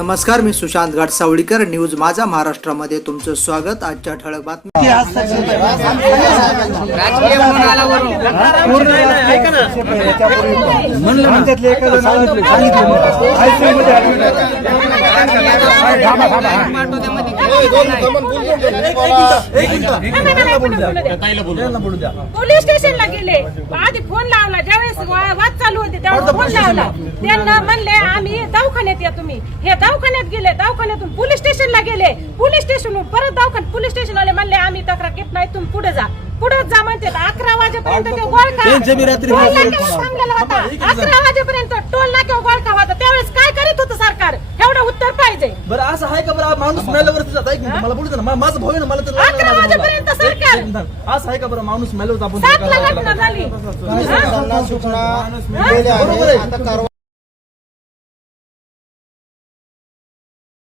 नमस्कार, मी सुशांत घाटसावळीकर. न्यूज माझा महाराष्ट्रामध्ये तुमचं स्वागत. आजच्या ठळक बातमी. पोलीस स्टेशनला गेले, आधी फोन लावला, ज्यावेळेस वाद चालू होते त्यावेळेस फोन लावला. त्यांना म्हणले आम्ही दवाखान्यात या, तुम्ही हे दवाखान्यात गेले, दवाखान्यातून पोलीस स्टेशनला गेले, पोलीस स्टेशनहून परत दवाखान्यात, पोलीस स्टेशन वाले म्हणले आम्ही तक्रार घेत नाही, तुम्ही पुढे जा. पुढे जा म्हणते. 11 वाजेपर्यंत ते गोळका थांबलेला होता. 11 वाजेपर्यंत टोल नाक्यावर गोळका होता. त्यावेळेस काय करीत होतं सरकार? एवढं उत्तर पाहिजे. बरं असं आहे का? बरं माणूस मेल्यावरती जात आहे. मला बोलू दे ना, माझं भाऊ आहे ना, मला तर 11 वाजेपर्यंत सरकार असं आहे का? बरं माणूस मेल्यावर आपण 7 ला घटना झाली. सूचना दिलेल्या आहेत. आता